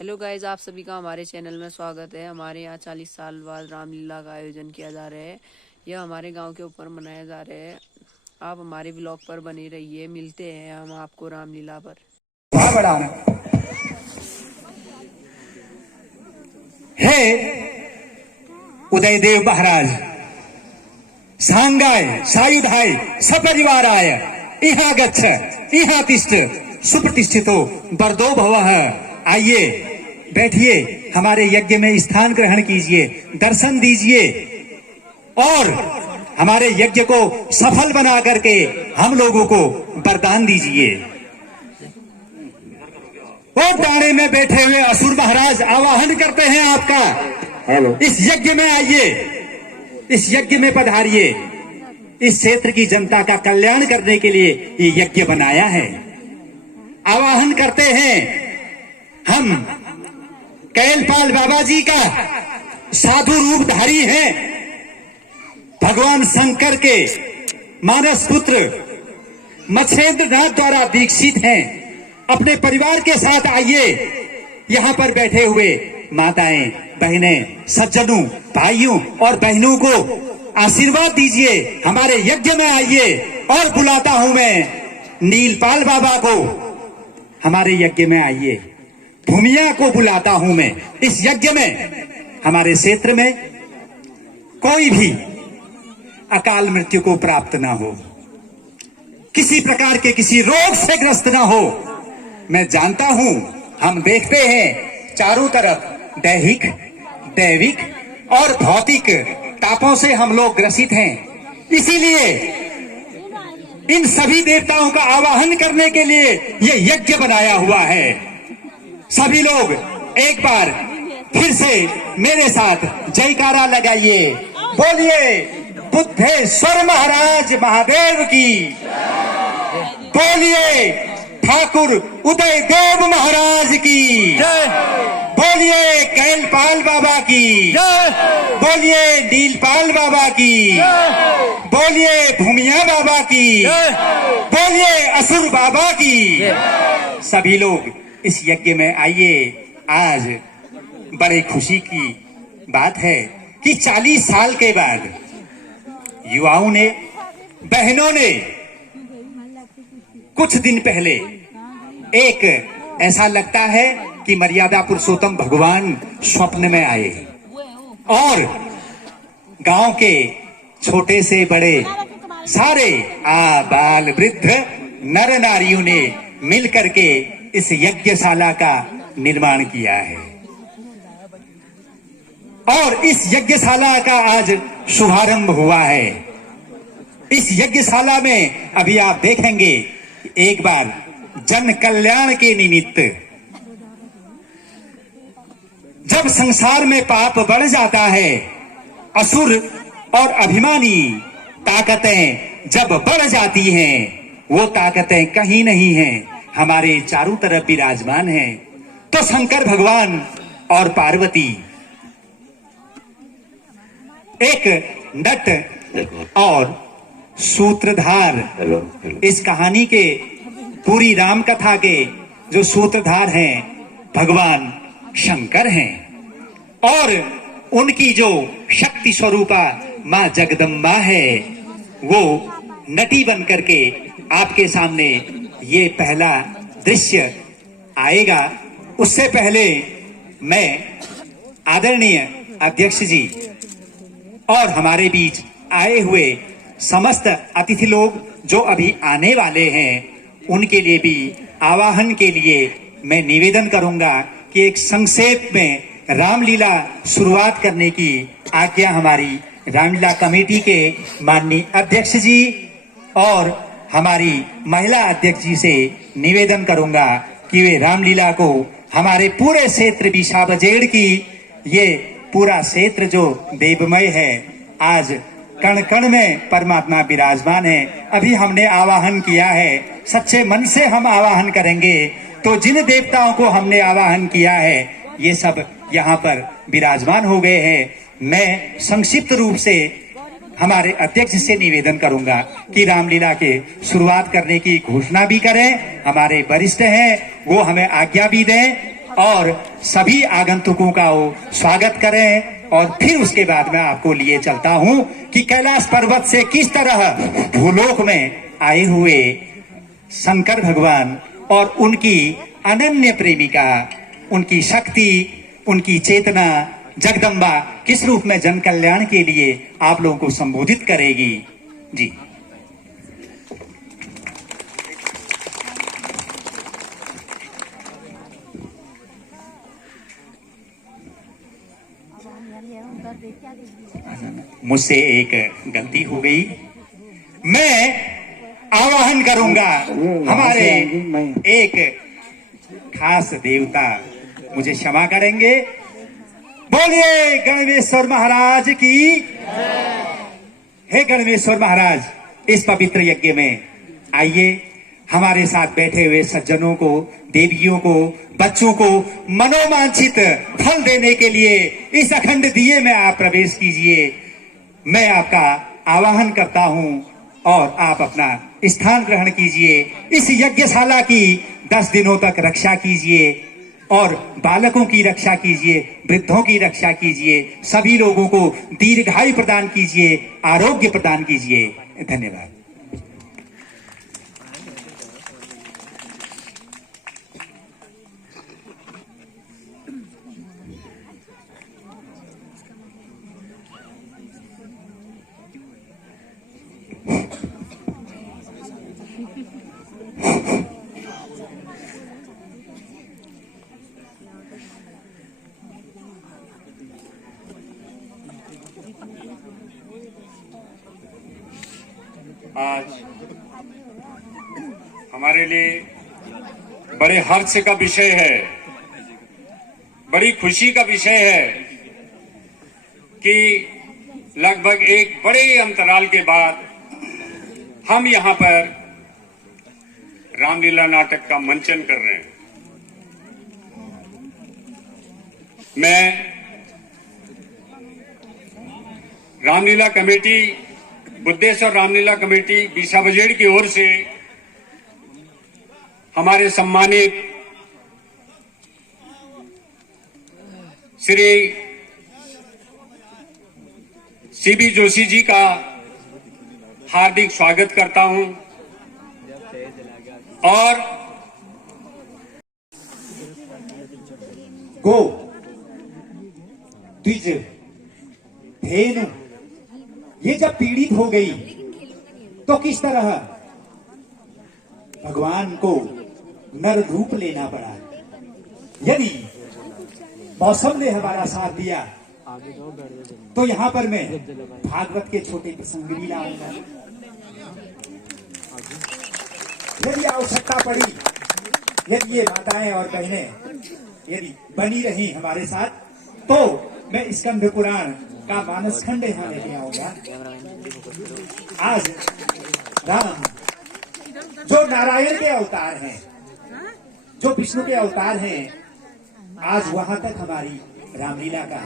Hello guys, आप सभी का हमारे चैनल में स्वागत है। हमारे यहाँ 40 साल बाद रामलीला का आयोजन किया जा रहा है। यह हमारे गांव के ऊपर मनाया जा रहा है। आप हमारे ब्लॉग पर बने रहिए। मिलते हैं हम आपको रामलीला पर। हे उदयदेव महाराज, सांगाय सायुधाय सपरिवाराय इहा गच्छ इहा तिष्ठ सुप्रतिष्ठितो वरदो भवः। आइए बैठिए, हमारे यज्ञ में स्थान ग्रहण कीजिए, दर्शन दीजिए और हमारे यज्ञ को सफल बना करके हम लोगों को वरदान दीजिए। वो डाणे में बैठे हुए असुर महाराज आवाहन करते हैं आपका। हेलो, इस यज्ञ में आइए, इस यज्ञ में पधारिए। इस क्षेत्र की जनता का कल्याण करने के लिए ये यज्ञ बनाया है। आवाहन करते हैं हम कैलपाल बाबा जी का साधु रूपधारी हैं, भगवान शंकर के मानस पुत्र मत्स्येंद्र नाथ द्वारा दीक्षित हैं। अपने परिवार के साथ आइए। यहाँ पर बैठे हुए माताएं, बहनें, सज्जनों, भाइयों और बहनों को आशीर्वाद दीजिए। हमारे यज्ञ में आइए और बुलाता हूं मैं नीलपाल बाबा को। हमारे यज्ञ में आइए। भूमिया को बुलाता हूं मैं इस यज्ञ में। हमारे क्षेत्र में कोई भी अकाल मृत्यु को प्राप्त ना हो, किसी प्रकार के किसी रोग से ग्रस्त ना हो। मैं जानता हूं, हम देखते हैं चारों तरफ दैहिक, दैविक और भौतिक तापों से हम लोग ग्रसित हैं। इसीलिए इन सभी देवताओं का आवाहन करने के लिए ये यज्ञ बनाया हुआ है। सभी लोग एक बार फिर से मेरे साथ जयकारा लगाइए। बोलिए बुद्धेश्वर महाराज महादेव की। बोलिए ठाकुर उदयदेव महाराज की। बोलिए कैलपाल बाबा की। बोलिए नीलपाल बाबा की। बोलिए भूमिया बाबा की। बोलिए असुर बाबा की। सभी लोग इस यज्ञ में आइए। आज बड़े खुशी की बात है कि 40 साल के बाद युवाओं ने, बहनों ने कुछ दिन पहले एक ऐसा लगता है कि मर्यादा पुरुषोत्तम भगवान स्वप्न में आए और गांव के छोटे से बड़े सारे बाल वृद्ध नर नारियों ने मिलकर के इस यज्ञशाला का निर्माण किया है और इस यज्ञशाला का आज शुभारंभ हुआ है। इस यज्ञशाला में अभी आप देखेंगे एक बार जन कल्याण के निमित्त जब संसार में पाप बढ़ जाता है, असुर और अभिमानी ताकतें जब बढ़ जाती हैं, वो ताकतें कहीं नहीं हैं, हमारे चारों तरफ विराजमान हैं। तो शंकर भगवान और पार्वती एक नट और सूत्रधार, इस कहानी के पूरी राम कथा के जो सूत्रधार हैं भगवान शंकर हैं और उनकी जो शक्ति स्वरूपा मां जगदम्बा है, वो नटी बन करके आपके सामने ये पहला दृश्य आएगा। उससे पहले मैं आदरणीय अध्यक्ष जी और हमारे बीच आए हुए समस्त अतिथि लोग जो अभी आने वाले हैं, उनके लिए भी आवाहन के लिए मैं निवेदन करूंगा कि एक संक्षेप में रामलीला शुरुआत करने की आज्ञा हमारी रामलीला कमेटी के माननीय अध्यक्ष जी और हमारी महिला अध्यक्ष जी से निवेदन करूंगा कि वे रामलीला को हमारे पूरे क्षेत्र विशा बजेड़ की, ये पूरा क्षेत्र जो देवमय है, आज कण कण में परमात्मा विराजमान है। अभी हमने आवाहन किया है, सच्चे मन से हम आवाहन करेंगे तो जिन देवताओं को हमने आवाहन किया है ये सब यहाँ पर विराजमान हो गए हैं। मैं संक्षिप्त रूप से हमारे अध्यक्ष से निवेदन करूंगा कि रामलीला के शुरुआत करने की घोषणा भी करें। हमारे वरिष्ठ हैं, वो हमें आज्ञा भी दें और सभी आगंतुकों का स्वागत करें। और फिर उसके बाद मैं आपको लिए चलता हूं कि कैलाश पर्वत से किस तरह भूलोक में आए हुए शंकर भगवान और उनकी अनन्य प्रेमिका, उनकी शक्ति, उनकी चेतना जगदम्बा किस रूप में जन कल्याण के लिए आप लोगों को संबोधित करेगी। जी, मुझसे एक गलती हो गई। मैं आवाहन करूंगा हमारे एक खास देवता, मुझे क्षमा करेंगे। बोलिए गणेश्वर महाराज की। हे गणेश्वर महाराज, इस पवित्र यज्ञ में आइए, हमारे साथ बैठे हुए सज्जनों को, देवियों को, बच्चों को मनोवांछित फल देने के लिए इस अखंड दिए में आप प्रवेश कीजिए। मैं आपका आवाहन करता हूं और आप अपना स्थान ग्रहण कीजिए। इस यज्ञशाला की 10 दिनों तक रक्षा कीजिए और बालकों की रक्षा कीजिए, वृद्धों की रक्षा कीजिए, सभी लोगों को दीर्घायु प्रदान कीजिए, आरोग्य प्रदान कीजिए। धन्यवाद। आज हमारे लिए बड़े हर्ष का विषय है, बड़ी खुशी का विषय है कि लगभग एक बड़े अंतराल के बाद हम यहां पर रामलीला नाटक का मंचन कर रहे हैं। मैं रामलीला कमेटी, बुद्धेश्वर रामलीला कमेटी बीसा बजेड़ की ओर से हमारे सम्मानित श्री सीबी जोशी जी का हार्दिक स्वागत करता हूं और गो, द्विज, धेनु ये जब पीड़ित हो गई तो किस तरह भगवान को नर रूप लेना पड़ा। यदि मौसम ने हमारा साथ दिया तो यहां पर मैं भागवत के छोटे प्रसंग भी लाऊंगा। यदि आवश्यकता पड़ी, यदि ये माताएं और बहनें यदि बनी रही हमारे साथ, तो मैं स्कंद पुराण का मानस खंड यहां लेके आऊंगा। आज राम जो नारायण के अवतार हैं, जो विष्णु के अवतार हैं, आज वहां तक हमारी रामलीला का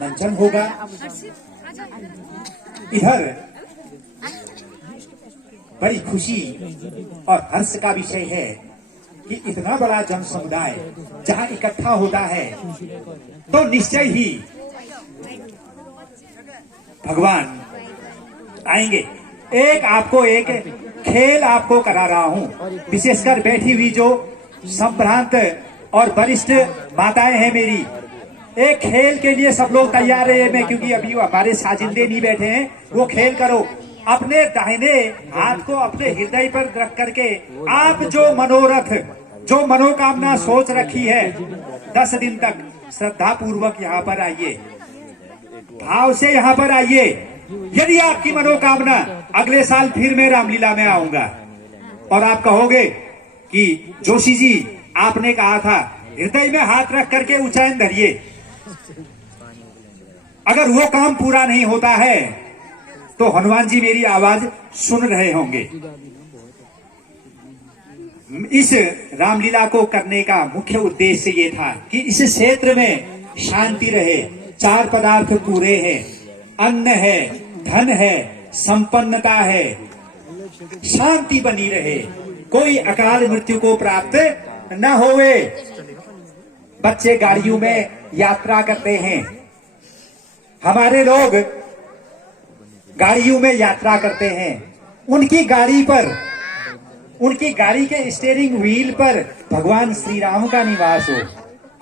मंचन होगा। इधर बड़ी खुशी और हर्ष का विषय है कि इतना बड़ा जन समुदाय जहां इकट्ठा होता है तो निश्चय ही भगवान आएंगे। एक खेल आपको करा रहा हूं, विशेषकर बैठी हुई जो संभ्रांत और वरिष्ठ माताएं हैं मेरी, एक खेल के लिए सब लोग तैयार है। मैं क्योंकि अभी हमारे साजिंदे नहीं बैठे हैं, वो खेल करो। अपने दाहिने हाथ को अपने हृदय पर रख करके आप जो मनोरथ, जो मनोकामना सोच रखी है, 10 दिन तक श्रद्धा पूर्वक यहाँ पर आइए, भाव से यहाँ पर आइए। यदि आपकी मनोकामना, अगले साल फिर मैं रामलीला में आऊंगा और आप कहोगे कि जोशी जी आपने कहा था हृदय में हाथ रख करके उच्चारण धरिए, अगर वो काम पूरा नहीं होता है तो हनुमान जी मेरी आवाज सुन रहे होंगे। इस रामलीला को करने का मुख्य उद्देश्य ये था कि इस क्षेत्र में शांति रहे। 4 पदार्थ पूरे हैं, अन्न है, धन है, संपन्नता है, शांति बनी रहे, कोई अकाल मृत्यु को प्राप्त न होवे। बच्चे गाड़ियों में यात्रा करते हैं, हमारे लोग गाड़ियों में यात्रा करते हैं। उनकी गाड़ी के स्टीयरिंग व्हील पर भगवान श्री राम का निवास हो,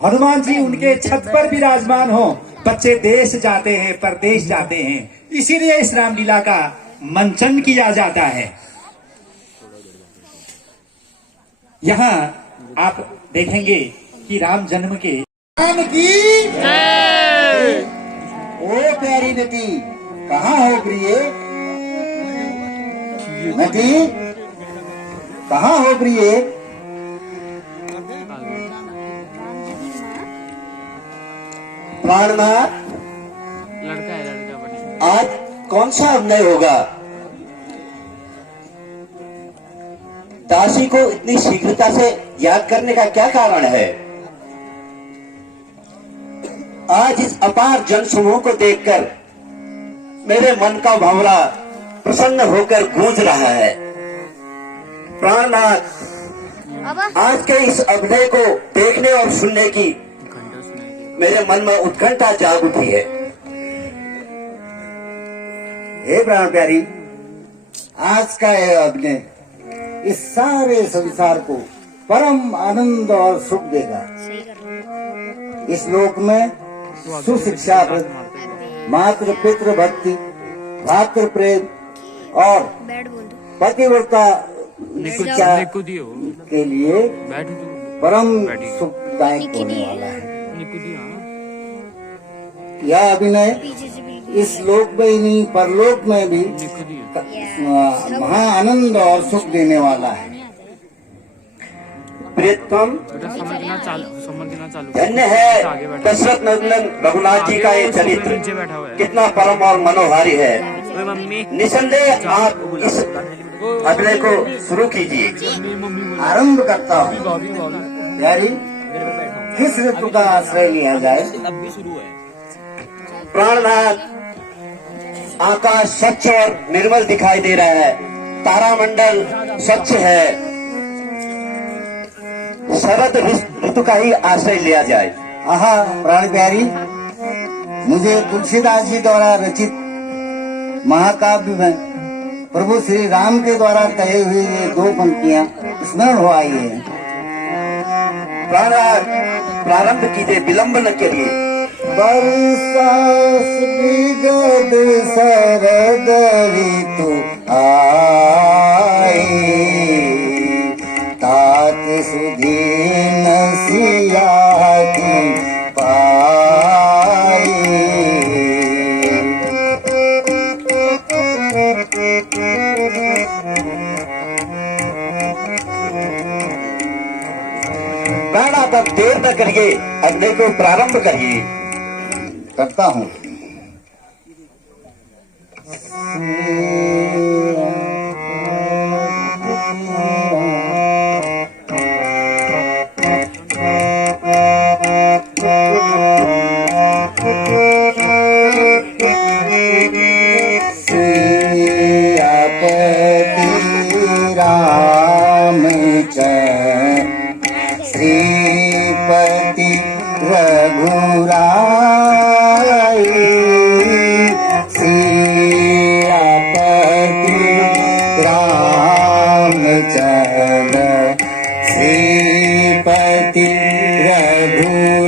हनुमान जी उनके छत पर विराजमान हो। बच्चे देश जाते हैं, परदेश जाते हैं, इसीलिए इस रामलीला का मंचन किया जाता है। यहाँ आप देखेंगे कि राम जन्म के राम की ओ प्यारी नदी कहाँ हो प्रिय, नदी कहाँ हो प्रिय। प्राणनाथ, लड़का है, लड़का बने। आज कौन सा अभिनय होगा। दासी को इतनी शीघ्रता से याद करने का क्या कारण है। आज इस अपार जन समूह को देखकर मेरे मन का भंवरा प्रसन्न होकर गूंज रहा है। प्राणनाथ, आज के इस अभिनय को देखने और सुनने की मेरे मन में उत्कंठा जाग उठी है। हे प्राण प्यारी, आज का यह अभिनय इस सारे संसार को परम आनंद और सुख देगा। इस लोक में सुशिक्षा, मातृ पितृ भक्ति, भातृ प्रेम और पतिव्रता शिक्षा के लिए परम सुखदायक होने वाला है। यह अभिनय इस लोक में ही नहीं, परलोक में भी महा आनंद और सुख देने वाला है। प्रियतम, धन्य है दशरथ नंदन रघुनाथ जी का ये चरित्र, कितना परम और मनोहारी है। निसंदेह आप इस अभिनय को शुरू कीजिए। आरंभ करता हूँ। प्यारी, किस ऋतु का आश्रय लिया जाए। प्राणनाथ, आकाश स्वच्छ और निर्मल दिखाई दे रहा है, तारामंडल स्वच्छ है। शरद ऋतु का ही आश्रय लिया जाए। आहा प्राण प्यारी, मुझे तुलसीदास जी द्वारा रचित महाकाव्य में प्रभु श्री राम के द्वारा कहे हुए ये दो पंक्तियां स्मरण हो आई है। प्राणनाथ, प्रारंभ कीजिए, विलंब न करिए। बरसा गद शरद ऋतु आई, तात सुधीन सिया की पाई। गाना तब देर न करिए, अगले को प्रारंभ करिए। करता हूँ। श्रीपति रघुराई, श्रीपति रामचंद्र, श्रीपति रघुराई।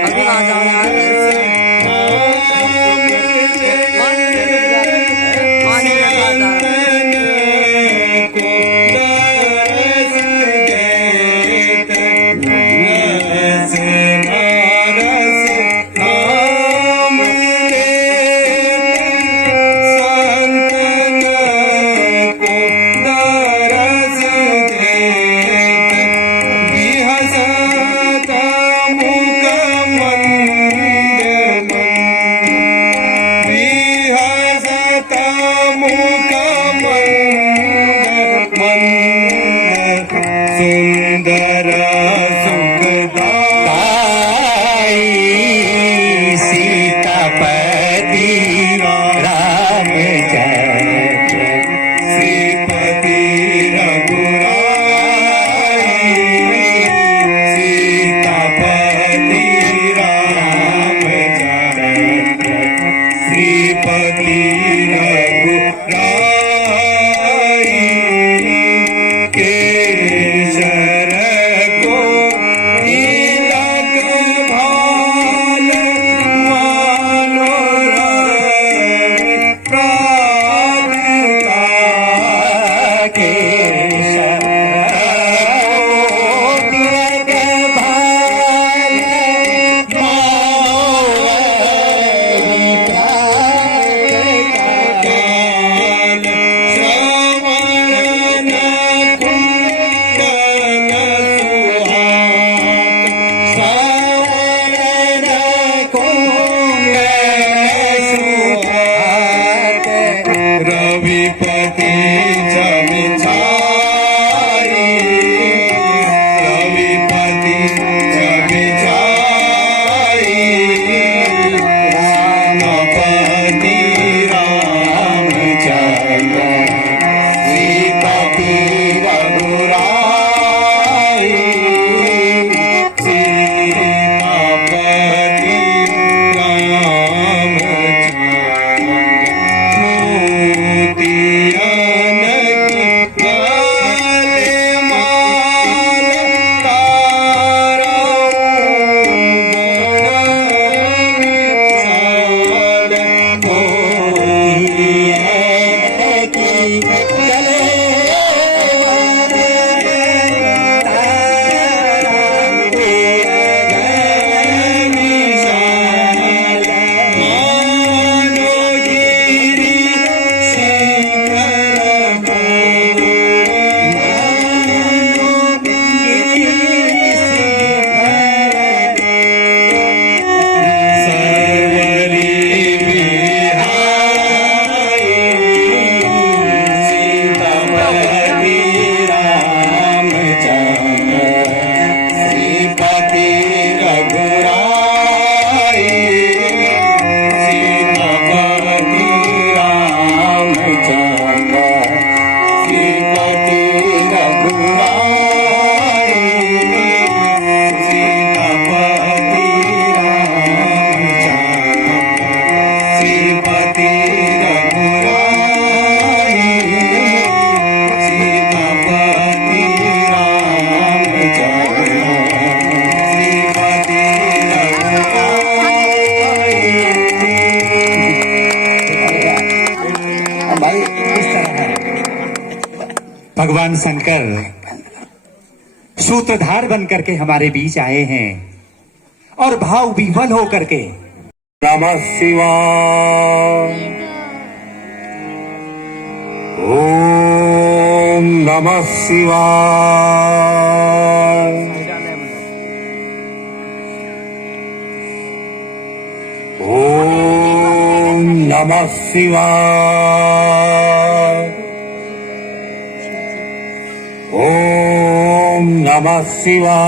अभी आ जाओ यार। भगवान शंकर सूत्रधार बन करके हमारे बीच आए हैं और भाव विह्वल हो करके नमः शिवाय। ओम नमः शिवाय। ओम नमः शिवाय। ओम नमः शिवाय।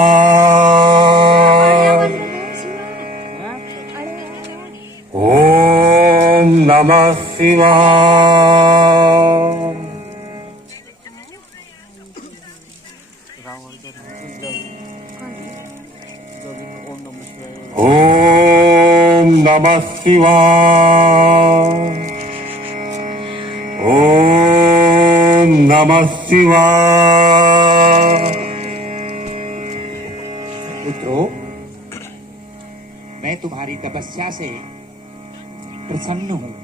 ओम नमः शिवाय। ओम नमः शिवाय। ओम नमः शिवाय। पुत्रों, मैं तुम्हारी तपस्या से प्रसन्न हूं।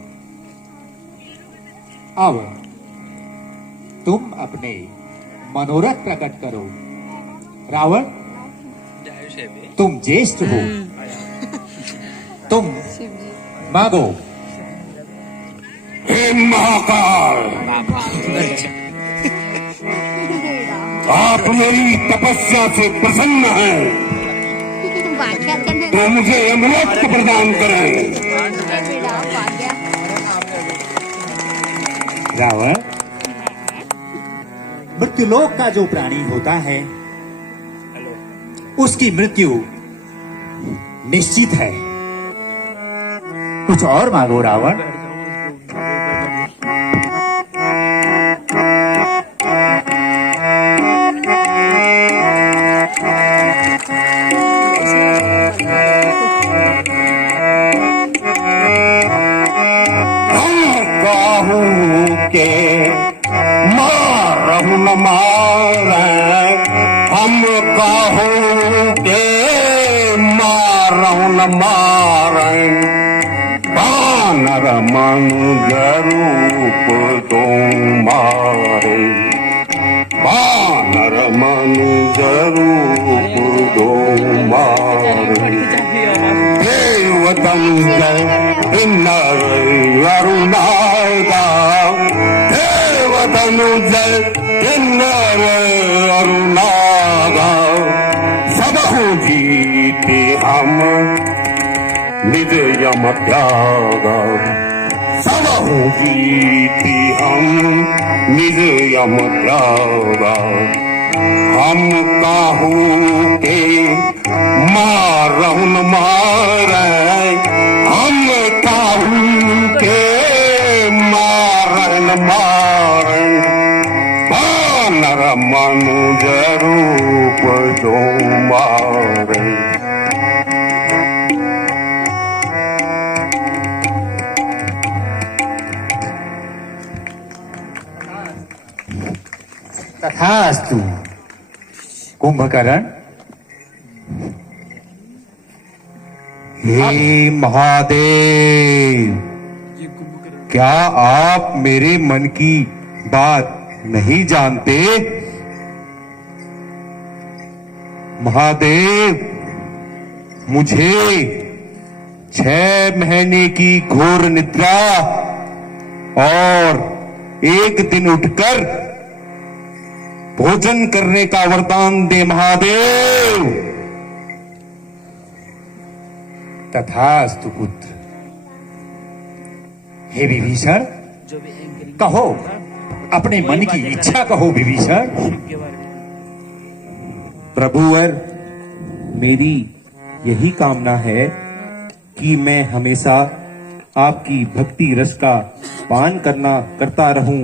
अब तुम अपने मनोरथ प्रकट करो। रावण, तुम ज्येष्ठ हो, तुम मांगो। हे महाकाल, आप मेरी तपस्या से प्रसन्न हैं तो मुझे अमृत प्रदान करें। रावण, मृत्युलोक का जो प्राणी होता है उसकी मृत्यु निश्चित है। कुछ और मांगो रावण। के मारहु न मारे, हम काहू के मारहु न मारे। बानर मनुज रूप दो मारे, बानर मनुज रूप दो मारे। देवदंजय किन्नर अरुणागा, देवदनुजय किन्नर अरुणागा। सबहु जीते हम निज यम त्यागा, सबहु जीते हम निज यम त्यागा। हम काहू के मारहु न मारे, हम काहू के मारहु न मारे। बानर मनुज रूप दो मारे। तथास्तु कुंभकर्ण। हे महादेव, क्या आप मेरे मन की बात नहीं जानते? महादेव, मुझे 6 महीने की घोर निद्रा और एक दिन उठकर भोजन करने का वरदान दे महादेव। तथास्तु पुत्र। हे विभीषण, कहो, अपने मन की इच्छा कहो विभीषण। प्रभुवर, मेरी यही कामना है कि मैं हमेशा आपकी भक्ति रस का पान करता रहूं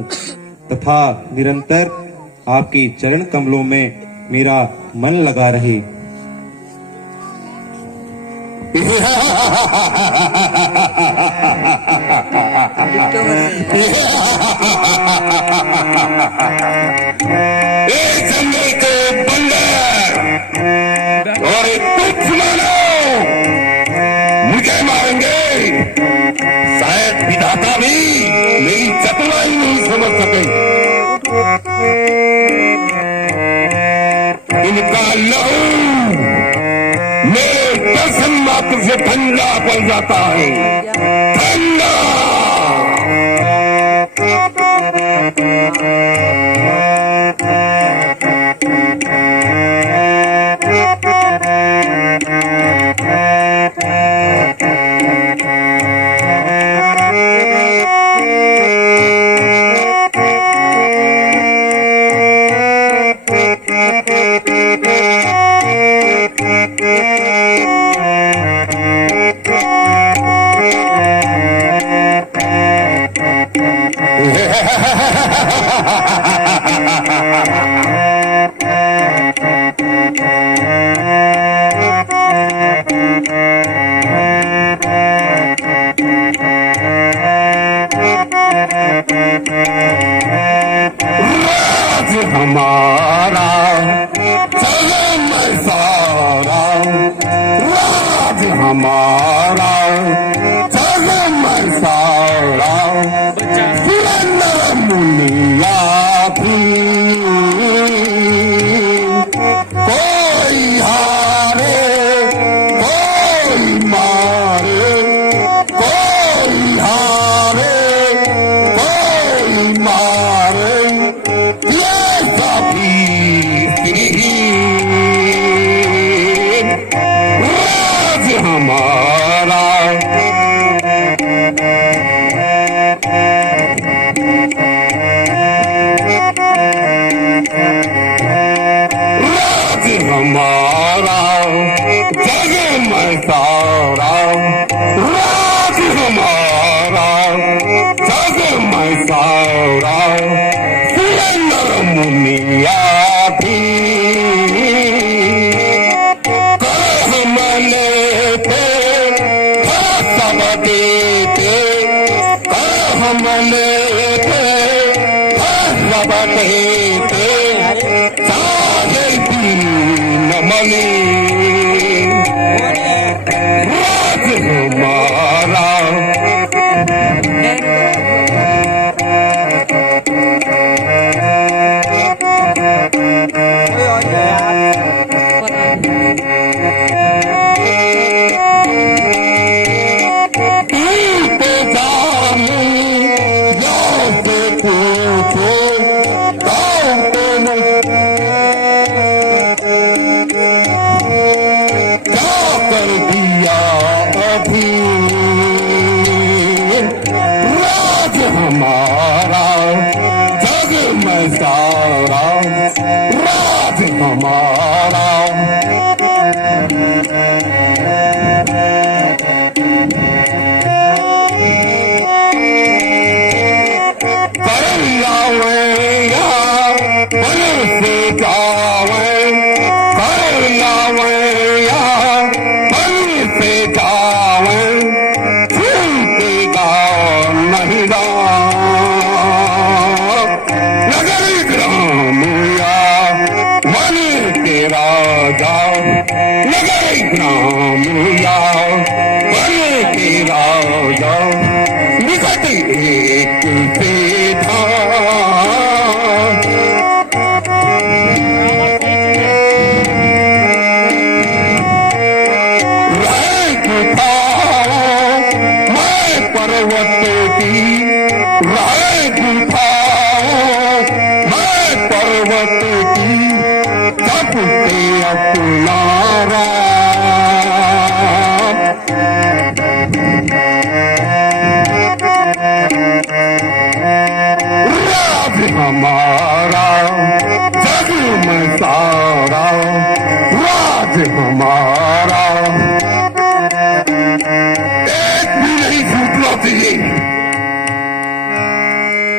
तथा निरंतर आपके चरण कमलों में मेरा मन लगा रहे। जंगल के बंदर और तुच्छ मानो मुझे मारेंगे, शायद विधाता भी मेरी चतुराई नहीं समझ सके। लहू मेरे दर्शन मात्र से ठंडा पड़ जाता है, ठंडा। हमारा चरम सारा राज, हमारा चरम सारा सुरेंद्र मुनिया भी कोई हारे कोई मारे, कोई हारे कोई मारे, राज हमारा। राज हमारा जग में सारा, राज हमारा जग में सारा सुरेंद्र मुनिया भी राज हमारा। हमारा जग में सारा राज हमारा। कर लावेगा बन से जावे, कर लावेगा बन से जावे, छूटेगा नहीं नगरी ग्राम या वन के राजा, नगरी ग्राम या वन के राजा, निकट एक से था मैं पर्वत की राय गुफा, मैं पर्वत की सबसे अपना राज हमारा जग में सारा राज हमारा। एक भी नहीं छूटना चाहिए,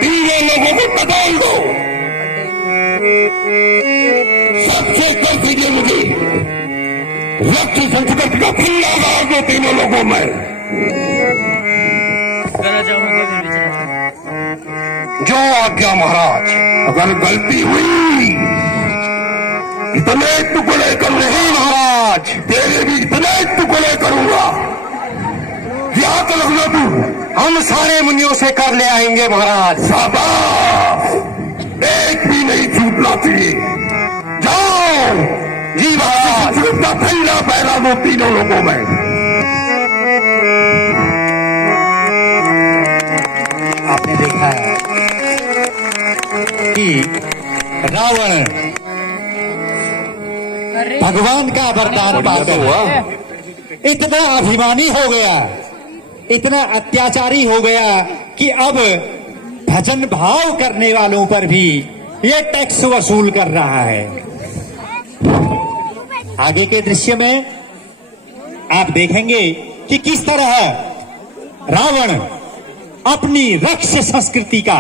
तीनों लोगों को बदल दो, सबसे कर दीजिए मुझे रक्त संस्कृति का खुला आधार दो तीनों लोगों में। जो आज्ञा महाराज। अगर गलती हुई इतने टुकड़े कर नहीं महाराज, तेरे भी इतने टुकड़े करूंगा, याद रखना तू। हम सारे मुनियों से कर ले आएंगे महाराज। शाबाश, एक भी नहीं छूटना चाहिए। जाओ जी महाराज, का पहला पैरा वो तीनों लोगों में। आपने देखा है कि रावण भगवान का वरदान पाकर इतना अभिमानी हो गया, इतना अत्याचारी हो गया कि अब भजन भाव करने वालों पर भी ये टैक्स वसूल कर रहा है। आगे के दृश्य में आप देखेंगे कि किस तरह रावण अपनी रक्ष संस्कृति का,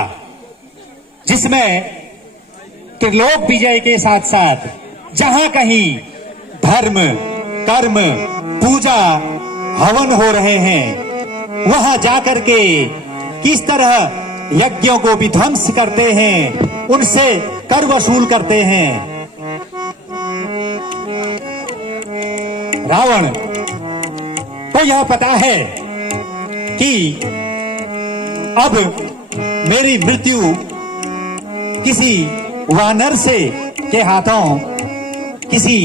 जिसमें त्रिलोक विजय के साथ साथ जहां कहीं धर्म, कर्म, पूजा, हवन हो रहे हैं, वहां जाकर के किस तरह यज्ञों को विध्वंस करते हैं, उनसे कर वसूल करते हैं। रावण को यह पता है कि अब मेरी मृत्यु किसी वानर से के हाथों, किसी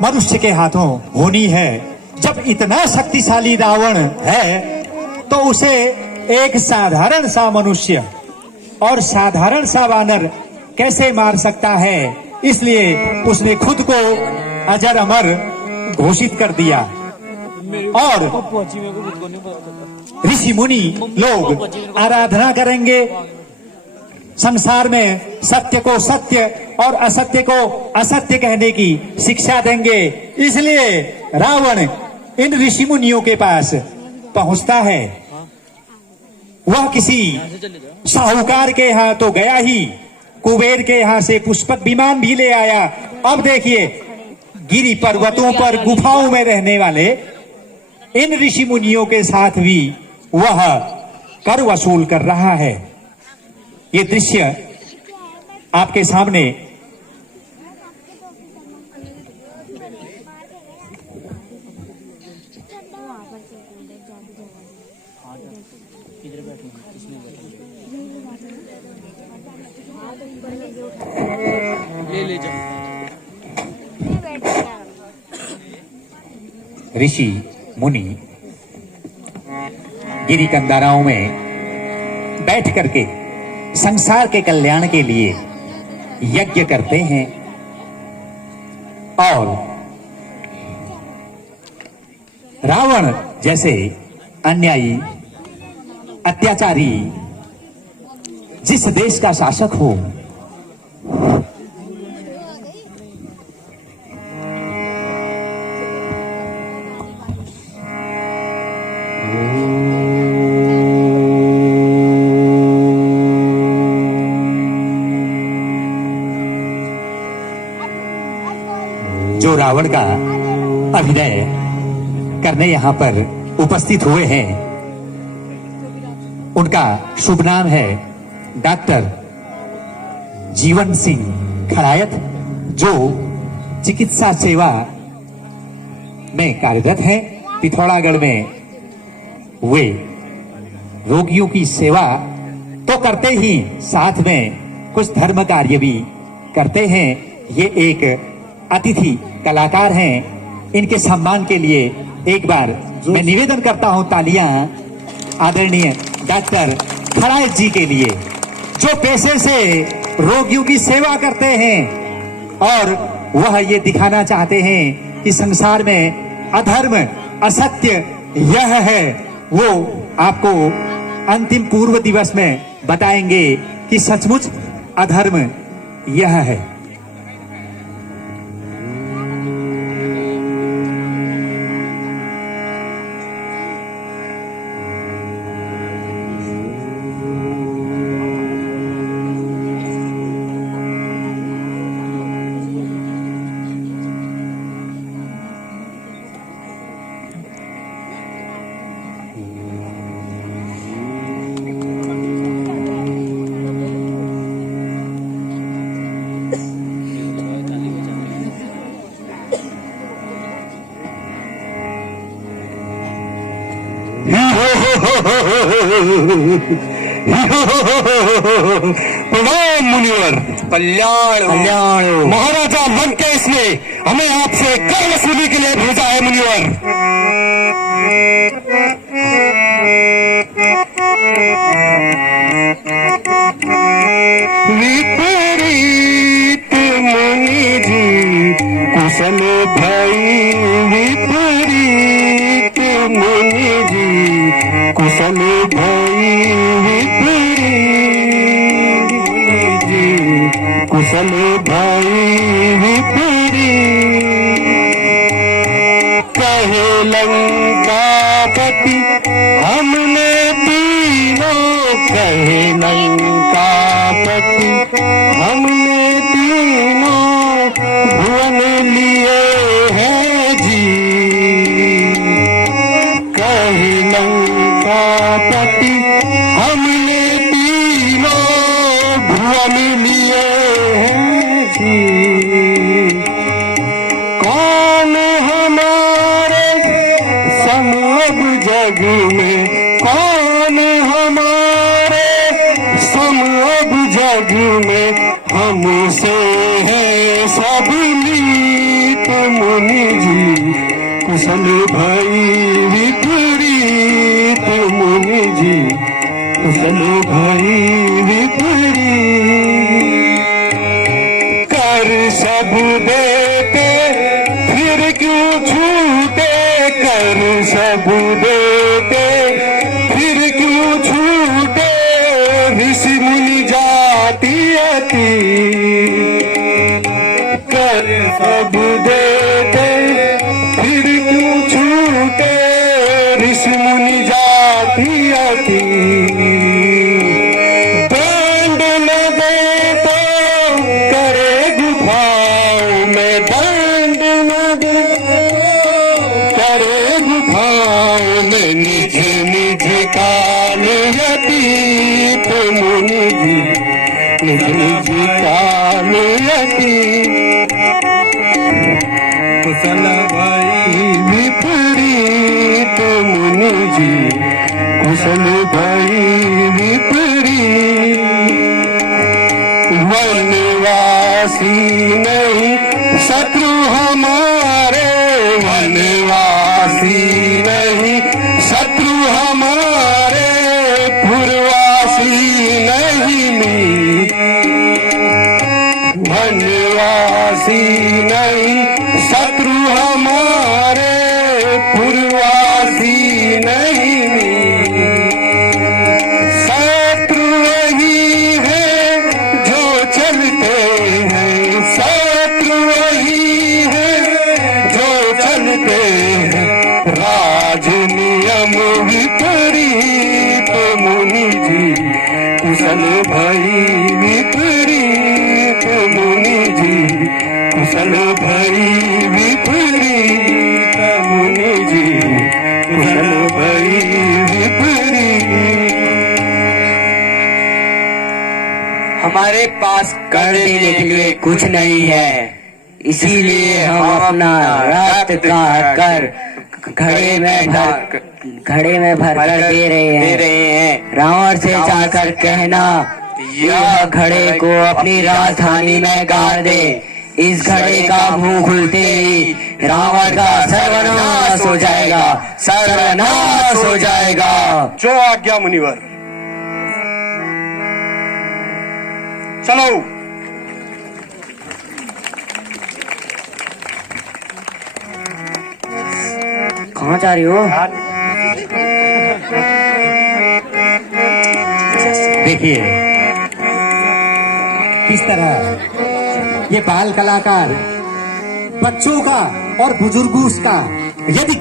मनुष्य के हाथों होनी है। जब इतना शक्तिशाली रावण है तो उसे एक साधारण सा मनुष्य और साधारण सा वानर कैसे मार सकता है, इसलिए उसने खुद को अजर अमर घोषित कर दिया। और ऋषि मुनि लोग आराधना करेंगे, संसार में सत्य को सत्य और असत्य को असत्य कहने की शिक्षा देंगे। इसलिए रावण इन ऋषि मुनियों के पास पहुंचता है। वह किसी साहूकार के यहाँ तो गया ही, कुबेर के यहाँ से पुष्पक विमान भी ले आया। अब देखिए, गिरी पर्वतों पर गुफाओं में रहने वाले इन ऋषि मुनियों के साथ भी वह कर वसूल कर रहा है। ये दृश्य आपके सामने ऋषि मुनि गिरी कंदाराओं में बैठ करके संसार के कल्याण के लिए यज्ञ करते हैं और रावण जैसे अन्यायी, अत्याचारी जिस देश का शासक हो, जो रावण का अभिनय करने यहाँ पर उपस्थित हुए हैं, उनका शुभ नाम है डॉक्टर जीवन सिंह खड़ायत, जो चिकित्सा सेवा में कार्यरत हैं। पिथौरागढ़ में वे रोगियों की सेवा तो करते ही साथ में कुछ धर्म कार्य भी करते हैं। ये एक अतिथि कलाकार हैं। इनके सम्मान के लिए एक बार मैं निवेदन करता हूं तालियां आदरणीय डॉक्टर खड़ायत जी के लिए, जो पेशे से रोगियों की सेवा करते हैं और वह ये दिखाना चाहते हैं कि संसार में अधर्म, असत्य यह है। वो आपको अंतिम पूर्व दिवस में बताएंगे कि सचमुच अधर्म यह है। प्रणाम मुनिवर। कल्याण कल्याण। महाराजा लंकेश ने हमें आपसे कर वसूली के लिए भेजा है मुनिवर। विपरीत मुनि जी कुशल भाई, विपरीत मुनि जी कुशल भाई, विपरीत मुनि जी कुशल भाई, विपरीत। कहे लंकापति हमने तीनों, कहे लंकापति हमने तीनों भुवन लिए हैं जी। कहे लंकापति हमने तीनों भुवन लिए हैं जी। कौन हमारे सम अब जग में, कौन हमारे सम अब जग में, हमसे है सब मीत मुनि जी कुशल भाई, विपरीत मुनि जी कुशल भाई, विपरीत। कर सब देते फिर क्यों छूटे, कर सब देते फिर क्यों छूटे, ऋषि मुनि जाति अति। कर सब देते फिर क्यों छूटे, ऋषि मुनि जाति अति। दंड न दे तो करे गुफाओं में, दंड न दे करे गुफाओं में, निज निज काल व्यतीत मुनि जी निज निज काल व्यतीत। कुशल भाई विपरीत मुनि जी कुशल भाई, विपरीत। वनवासी नहीं शत्रु हमारे, वनवासी नहीं शत्रु हमारे, पुरवासी नहीं मीत। वनवासी नहीं शत्रु हमारे, पुरवासी नहीं मीत। शत्रु वही है जो चलते हैं, शत्रु वही है जो चलते हैं, राज नियम विपरीत मुनि जी कुशल भाई, विपरीत मुनि जी कुशल भाई, विपरीत मुनि जी कुशल भाई, विपरीत। हमारे पास कर देने के लिए कुछ नहीं है, इसीलिए हम अपना रक्त काट कर घड़े में भर कर दे रहे हैं। रावण से जाकर कहना यह घड़े को अपनी राजधानी में गाड़ दे। इस घड़े का मुंह खुलते ही रावण का सर्वनाश हो जाएगा, सर्वनाश हो जाएगा। जो आज्ञा मुनिवर। चलो। कहाँ जा रही हो? देखिए किस तरह ये बाल कलाकार बच्चों का और बुजुर्गों का यदि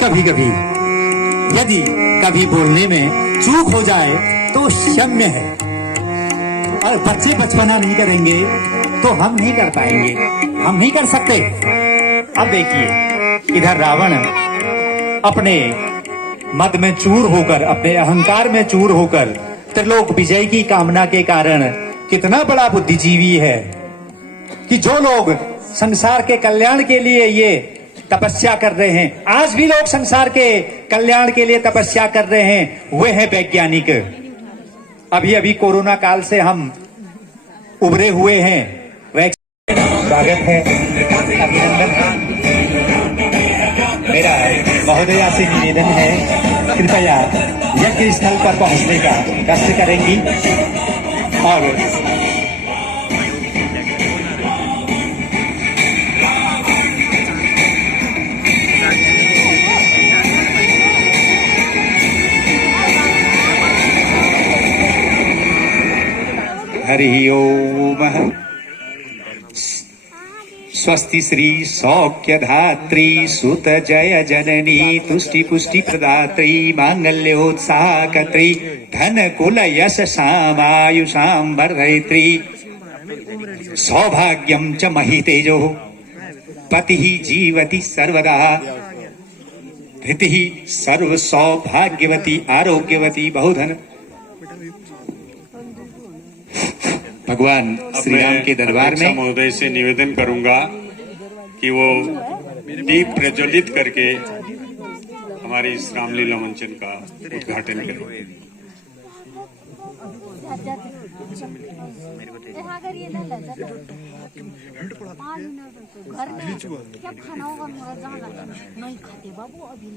कभी बोलने में चूक हो जाए तो क्षम्य है, और बच्चे बचपना नहीं करेंगे तो हम नहीं कर पाएंगे, हम नहीं कर सकते। अब देखिए इधर रावण अपने मद में चूर होकर, अपने अहंकार में चूर होकर त्रिलोक विजय की कामना के कारण कितना बड़ा बुद्धिजीवी है कि जो लोग संसार के कल्याण के लिए ये तपस्या कर रहे हैं, आज भी लोग संसार के कल्याण के लिए तपस्या कर रहे हैं, वे हैं वैज्ञानिक। अभी कोरोना काल से हम उभरे हुए हैं वह स्वागत है, अभिनंदन है। मेरा महोदया से निवेदन है, कृपया यज्ञ स्थल पर पहुंचने का कष्ट करेंगी और हरि ओम। स्वस्ति श्री सौख्य धात्री सुत जय जननी तुष्टि पुष्टि प्रदात्री मांगल्योत्साहकत्री धन कुल यश सामायुषां वर्धयित्री सौभाग्यं च महितेजो पतिः जीवति सर्वदा धृतिः सर्व सौभाग्यवती आरोग्यवती बहुधन। भगवान श्री राम के दरबार में महोदय से निवेदन करूंगा कि वो दीप प्रज्वलित करके हमारे इस रामलीला मंचन का उद्घाटन करें। घर में क्या खाना होगा मेरा जहाँ नहीं खाते बाबू अभी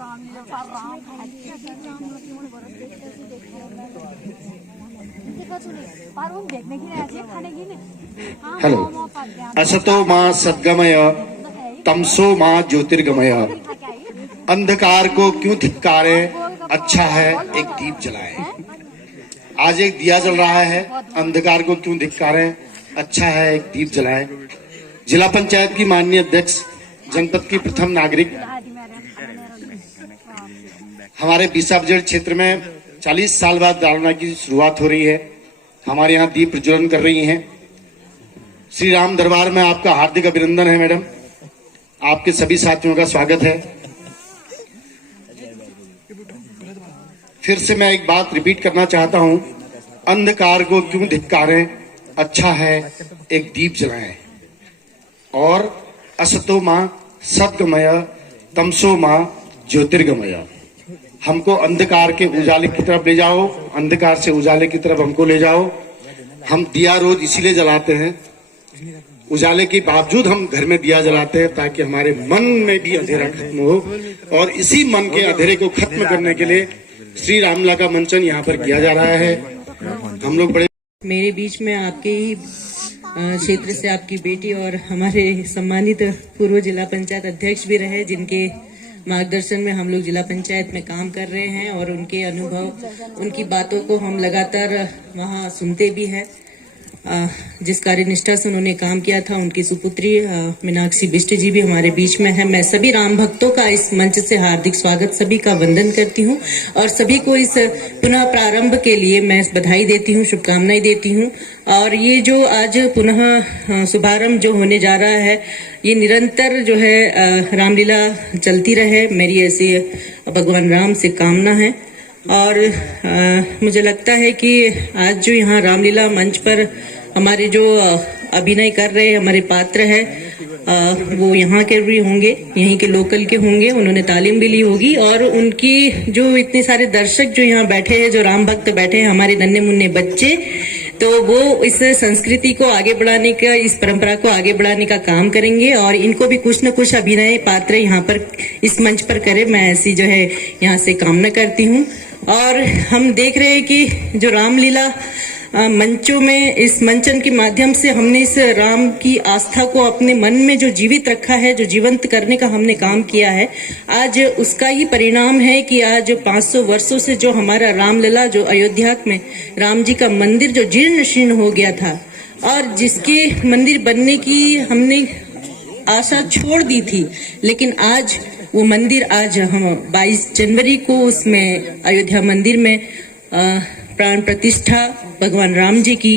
राम देखने की नहीं खाने की नहीं। हेलो। असतो मां सद्गमय तमसो मां ज्योतिर्गमय। अंधकार को क्यों धिक्कारे, अच्छा है एक दीप जलाए। आज एक दिया जल रहा है, अंधकार को क्यों धिक्कारे, अच्छा है एक दीप जलाए। जिला पंचायत की माननीय अध्यक्ष, जनपद की प्रथम नागरिक, हमारे बीसाबजड़ क्षेत्र में 40 साल बाद रामलीला की शुरुआत हो रही है। हमारे यहाँ दीप प्रज्वलन कर रही हैं। श्री राम दरबार में आपका हार्दिक अभिनंदन है मैडम, आपके सभी साथियों का स्वागत है। फिर से मैं एक बात रिपीट करना चाहता हूं, अंधकार को क्यों धिक्कारें, अच्छा है एक दीप जलाएं। और असतो मां सद्गमय तमसो मां ज्योतिर्गमय। हमको अंधकार के उजाले की तरफ ले जाओ, अंधकार से उजाले की तरफ हमको ले जाओ। हम दिया रोज इसीलिए जलाते हैं, उजाले के बावजूद हम घर में दिया जलाते हैं ताकि हमारे मन में भी अंधेरा खत्म हो। और इसी मन के अंधेरे को खत्म करने के लिए श्री रामलीला का मंचन यहाँ पर किया जा रहा है। हम लोग बड़े मेरे बीच में आपके ही क्षेत्र से आपकी बेटी और हमारे सम्मानित पूर्व जिला पंचायत अध्यक्ष भी रहे, जिनके मार्गदर्शन में हम लोग जिला पंचायत में काम कर रहे हैं और उनके अनुभव, उनकी बातों को हम लगातार वहाँ सुनते भी हैं। जिस कार्यनिष्ठा से उन्होंने काम किया था, उनकी सुपुत्री मीनाक्षी बिष्ट जी भी हमारे बीच में है। मैं सभी राम भक्तों का इस मंच से हार्दिक स्वागत, सभी का वंदन करती हूँ और सभी को इस पुनः प्रारंभ के लिए मैं बधाई देती हूँ, शुभकामनाएं देती हूँ। और ये जो आज पुनः शुभारंभ जो होने जा रहा है, ये निरंतर जो है रामलीला चलती रहे, मेरी ऐसी भगवान राम से कामना है। और मुझे लगता है कि आज जो यहाँ रामलीला मंच पर हमारे जो अभिनय कर रहे हमारे पात्र हैं, वो यहाँ के भी होंगे, यहीं के लोकल के होंगे, उन्होंने तालीम भी ली होगी। और उनकी जो इतने सारे दर्शक जो यहाँ बैठे हैं, जो राम भक्त बैठे हैं, हमारे नन्हे मुन्ने बच्चे, तो वो इस संस्कृति को आगे बढ़ाने का, इस परंपरा को आगे बढ़ाने का काम करेंगे और इनको भी कुछ न कुछ अभिनय पात्र यहाँ पर इस मंच पर करे, मैं ऐसी जो है यहाँ से कामना करती हूँ। और हम देख रहे हैं कि जो रामलीला मंचों में, इस मंचन के माध्यम से हमने इस राम की आस्था को अपने मन में जो जीवित रखा है, जो जीवंत करने का हमने काम किया है, आज उसका ही परिणाम है कि आज 500 वर्षों से जो हमारा रामलला, जो अयोध्या में राम जी का मंदिर जो जीर्ण शीर्ण हो गया था और जिसके मंदिर बनने की हमने आशा छोड़ दी थी, लेकिन आज वो मंदिर, आज हम 22 जनवरी को उसमें अयोध्या मंदिर में प्राण प्रतिष्ठा भगवान राम जी की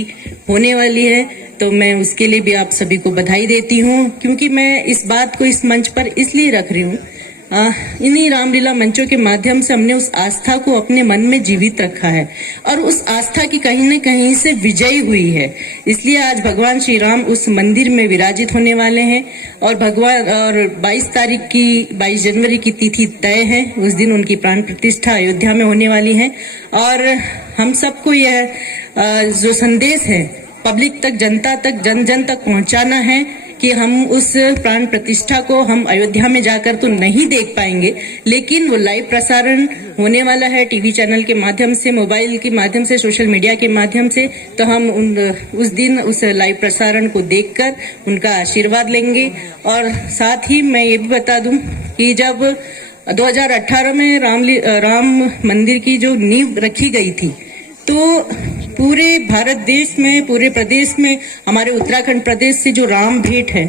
होने वाली है। तो मैं उसके लिए भी आप सभी को बधाई देती हूँ, क्योंकि मैं इस बात को इस मंच पर इसलिए रख रही हूँ, इन्हीं रामलीला मंचों के माध्यम से हमने उस आस्था को अपने मन में जीवित रखा है और उस आस्था की कहीं न कहीं से विजयी हुई है। इसलिए आज भगवान श्री राम उस मंदिर में विराजित होने वाले हैं और भगवान, और 22 जनवरी की तिथि तय है, उस दिन उनकी प्राण प्रतिष्ठा अयोध्या में होने वाली है। और हम सबको यह जो संदेश है पब्लिक तक, जनता तक, जन जन तक पहुंचाना है कि हम उस प्राण प्रतिष्ठा को हम अयोध्या में जाकर तो नहीं देख पाएंगे, लेकिन वो लाइव प्रसारण होने वाला है टीवी चैनल के माध्यम से, मोबाइल के माध्यम से, सोशल मीडिया के माध्यम से। तो हम उस दिन उस लाइव प्रसारण को देखकर उनका आशीर्वाद लेंगे। और साथ ही मैं ये भी बता दूं कि जब 2018 में राम मंदिर की जो नींव रखी गई थी, तो पूरे भारत देश में, पूरे प्रदेश में, हमारे उत्तराखंड प्रदेश से जो राम भेंट है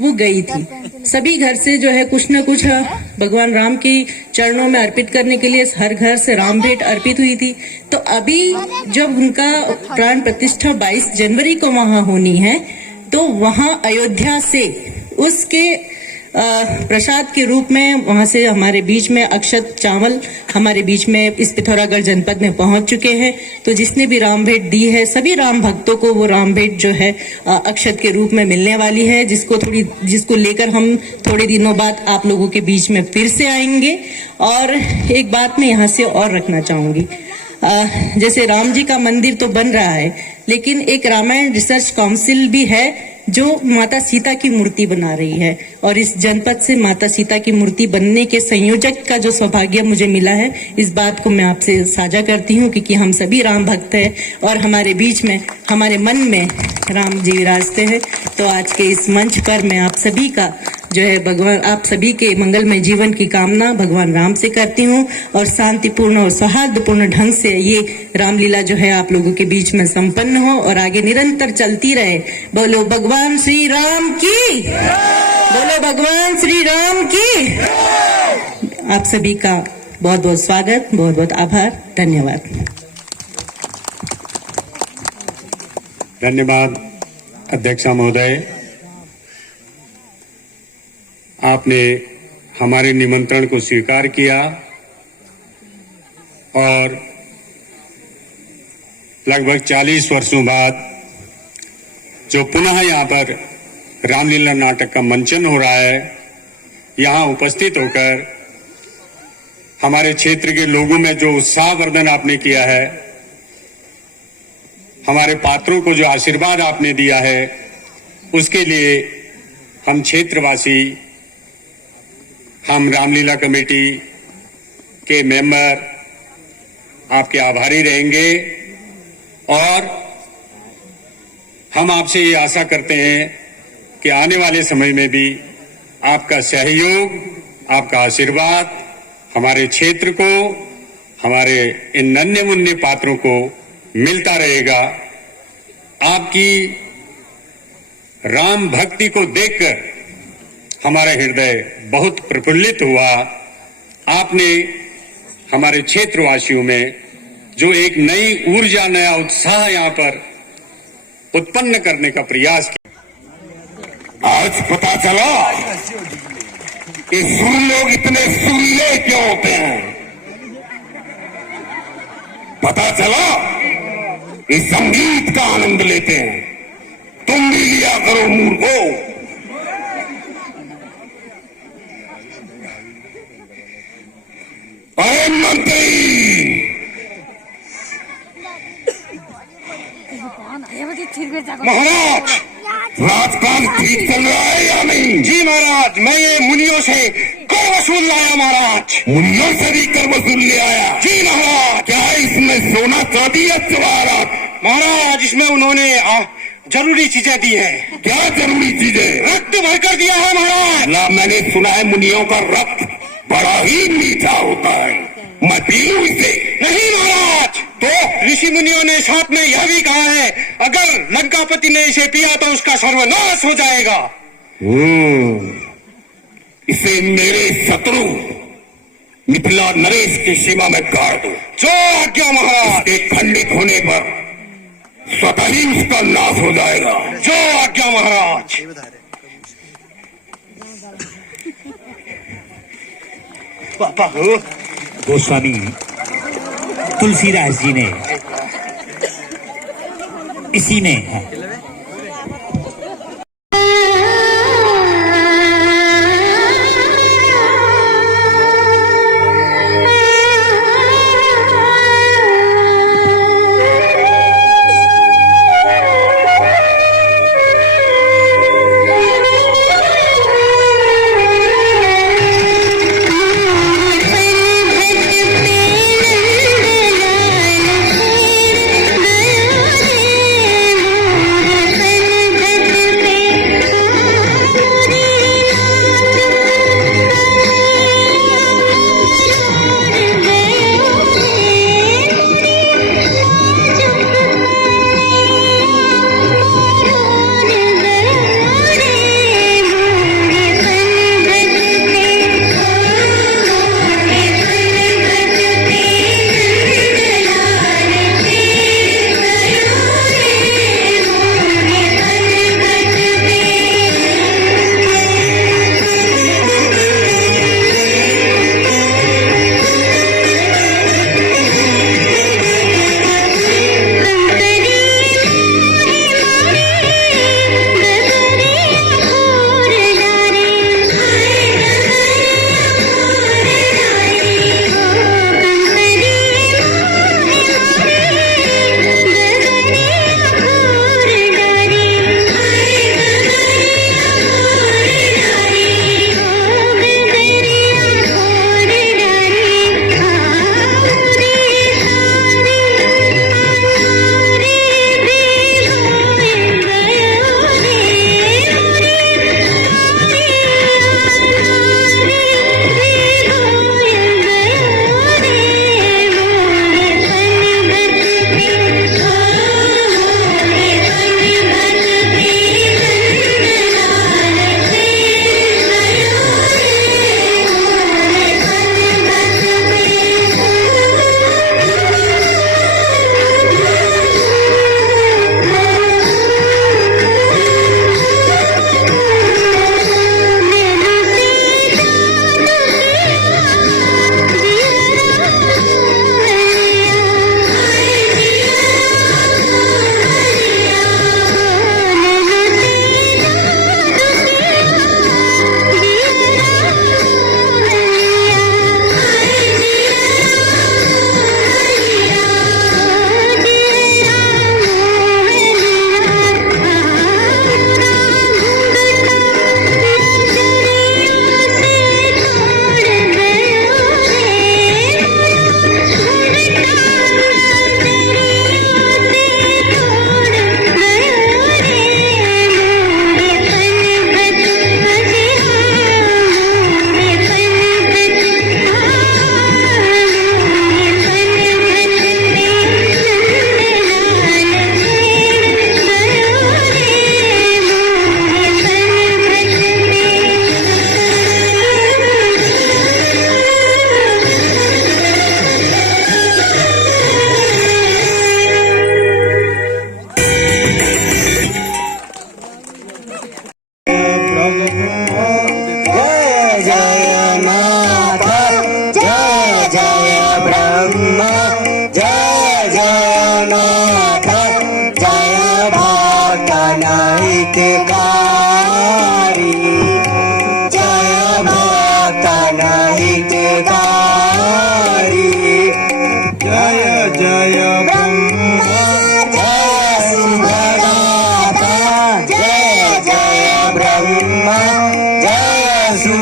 वो गई थी। सभी घर से जो है कुछ न कुछ भगवान राम की चरणों में अर्पित करने के लिए हर घर से राम भेंट अर्पित हुई थी। तो अभी जब उनका प्राण प्रतिष्ठा 22 जनवरी को वहां होनी है, तो वहां अयोध्या से उसके प्रसाद के रूप में वहां से हमारे बीच में अक्षत चावल हमारे बीच में इस पिथौरागढ़ जनपद में पहुंच चुके हैं। तो जिसने भी राम भेंट दी है, सभी राम भक्तों को वो राम भेंट जो है अक्षत के रूप में मिलने वाली है, जिसको लेकर हम थोड़े दिनों बाद आप लोगों के बीच में फिर से आएंगे। और एक बात मैं यहाँ से और रखना चाहूंगी, जैसे राम जी का मंदिर तो बन रहा है, लेकिन एक रामायण रिसर्च काउंसिल भी है जो माता सीता की मूर्ति बना रही है। और इस जनपद से माता सीता की मूर्ति बनने के संयोजक का जो सौभाग्य मुझे मिला है, इस बात को मैं आपसे साझा करती हूँ, क्योंकि हम सभी राम भक्त हैं और हमारे बीच में, हमारे मन में राम जी विराजते हैं। तो आज के इस मंच पर मैं आप सभी का जो है भगवान, आप सभी के मंगलमय जीवन की कामना भगवान राम से करती हूँ, और शांतिपूर्ण और सौहार्दपूर्ण ढंग से ये रामलीला जो है आप लोगों के बीच में संपन्न हो और आगे निरंतर चलती रहे। बोलो भगवान श्री राम की, बोलो भगवान श्री राम की। आप सभी का बहुत बहुत स्वागत, बहुत बहुत आभार, धन्यवाद। धन्यवाद अध्यक्षा महोदय, आपने हमारे निमंत्रण को स्वीकार किया और लगभग 40 वर्षों बाद जो पुनः यहाँ पर रामलीला नाटक का मंचन हो रहा है, यहाँ उपस्थित होकर हमारे क्षेत्र के लोगों में जो उत्साहवर्धन आपने किया है, हमारे पात्रों को जो आशीर्वाद आपने दिया है, उसके लिए हम क्षेत्रवासी, हम रामलीला कमेटी के मेंबर आपके आभारी रहेंगे। और हम आपसे ये आशा करते हैं कि आने वाले समय में भी आपका सहयोग, आपका आशीर्वाद हमारे क्षेत्र को, हमारे इन नन्हे मुन्ने पात्रों को मिलता रहेगा। आपकी राम भक्ति को देखकर हमारा हृदय बहुत प्रफुल्लित हुआ। आपने हमारे क्षेत्रवासियों में जो एक नई ऊर्जा, नया उत्साह यहाँ पर उत्पन्न करने का प्रयास किया। आज पता चला कि सुर लोग इतने सुरीले क्यों होते हैं। पता चला कि संगीत का आनंद लेते हैं। तुम भी लिया करो मूर्खों। अरे मंत्री, महाराज, राजकाज ठीक चल रहा है या नहीं? जी महाराज, मैं ये मुनियों से कर वसूल लाया महाराज। मुनियों से भी कर वसूल ले आया? जी महाराज। क्या इसमें सोना चांदी है जवाहरात? महाराज, इसमें उन्होंने जरूरी चीजें दी है। क्या जरूरी चीजें? रक्त भरकर दिया है महाराज। ना, मैंने सुना है मुनियों का रक्त बड़ा ही मीठा होता है, मैं पी लूं इसे? नहीं महाराज। तो ऋषि मुनियों ने साथ में यह भी कहा है, अगर लंकापति ने इसे पिया तो उसका सर्वनाश हो जाएगा। इसे मेरे शत्रु मिथिला नरेश की सीमा में गाड़ दो। जो आज्ञा महाराज। इसके खंडित होने पर स्वतः ही उसका नाश हो जाएगा। जो आज्ञा महाराज। गोस्वामी तुलसीदास जी ने इसी में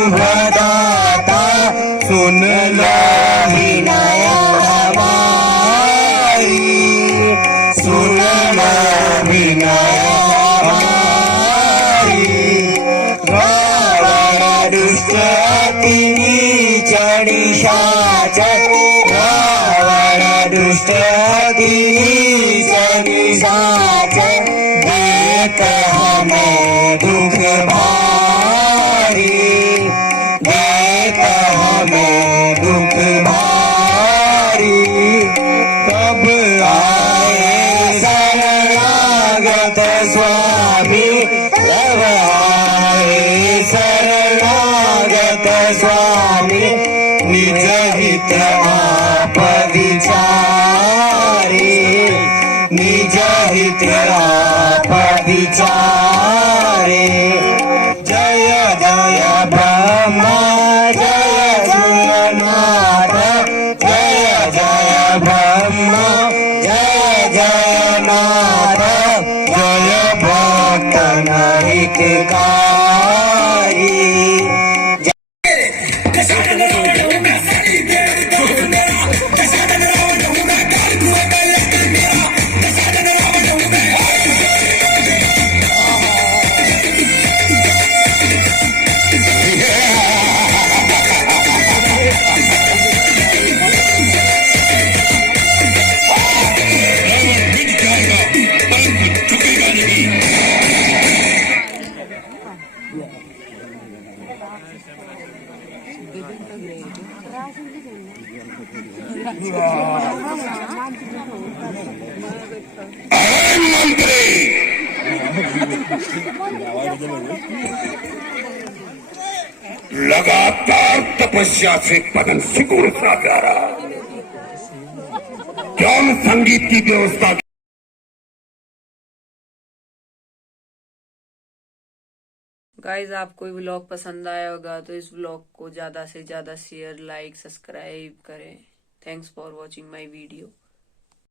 शुभदाता सुन लो विनय हमारी, सुन लो विनय हमारी। रावण दुष्ट अति नीच निशाचर, रावण दुष्ट अति नीच निशाचर, देख हमें दुख भारी, देख हमें दुख भारी। तब आए शरणागत स्वामी, तब आए शरणागत स्वामी, निज हित आप विचारे, निज हित आप विचारे। जय जय ब्रह्मा जय जगन्नाथ, जय जय ब्रह्मा जय जगन्नाथ, जय भक्त हितकारी। मंत्री लगातार तपस्या से बदन सिकुड़ सा जा रहा, ज्ञान संगीत की व्यवस्था। गाइज आपको व्लॉग पसंद आया होगा तो इस व्लॉग को ज्यादा से ज्यादा शेयर, लाइक, सब्सक्राइब करें। Thanks for watching my video.